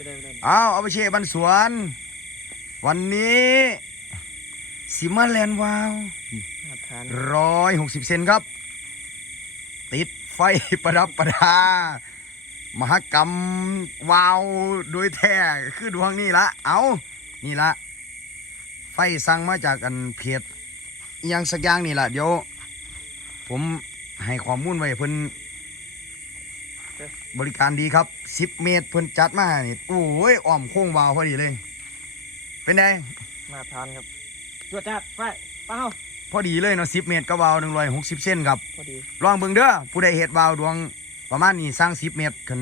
ไม่ได้ไม่ได้อ้าวเอาไปเชบันสวน วันนี้สิมาแลนด์วาวมาทานร้อยหกสิบเซนครับ ติดไฟประดับประดามหกรรมวาวโดยแท้คือดวงนี่ละเอานี่ละไฟสั่งมาจากอันเพจอหยังสักอย่างนี่ละเดี๋ยว ผมให้ข้อมูลไว้เพิ่น บริการดีครับ10เมตรเพิ่นจัดมานี่โอ้ยอ้อมโค้งวาวพอดีเลย เป็นไงมาทานครับจวดจัดไปเป้าพอดีเลยเนาะ10เมตรก็วาว160เส้นครับพอดีลองเบิ่งเด้อผู้ใดเฮ็ดวาวดวงประมาณนี้สร้าง10เมตรขึ้น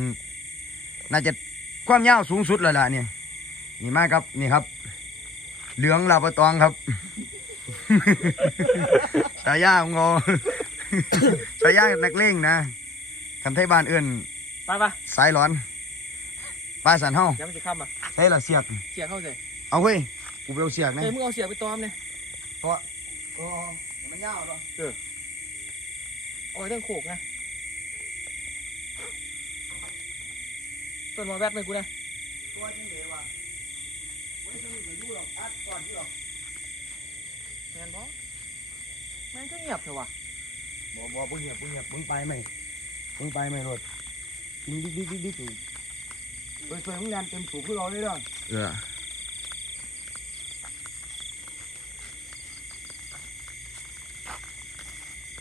น่าจะความยาวสูงสุดแล้วล่ะเนี่ยนี่มาครับนี่ครับ เหลืองลาบะตองครับฉายาของเราฉายานักเลงนะคันไทยบ้านเอื่น ไปปะสายร้อนปลาสันเฮาเดี๋ยวมันจะเข้ามาใส่ละเสียก เสียเข้าเลยเอาเว้ยกูไปเอาเสียกนะเฮ้ยมึงเอาเสียไปตอมเนี่ยเพราะเออมันยาวเนาะเอาไว้ตั้งโขกนะต้นมาแวดไปกูนะตัวจริงเดว่ะไว้สนุกกับยูหรอกอัดก่อนที่หรอกแมนบอมันก็เงียบเถอะวะบ่บ่บ่เหียบบ่เหียบมึงไปไหมมึงไปไหมรถ ดิ๊กดิ๊กดิ๊กดิ๊กดิ๊กอยู่ไปช่วยมึงยันเต็มสูบเพื่อเราเลยเด้อเออ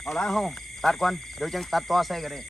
เอาละเฮาตัดก่อนเดี๋ยวจังตัดต่อใส่กันเลย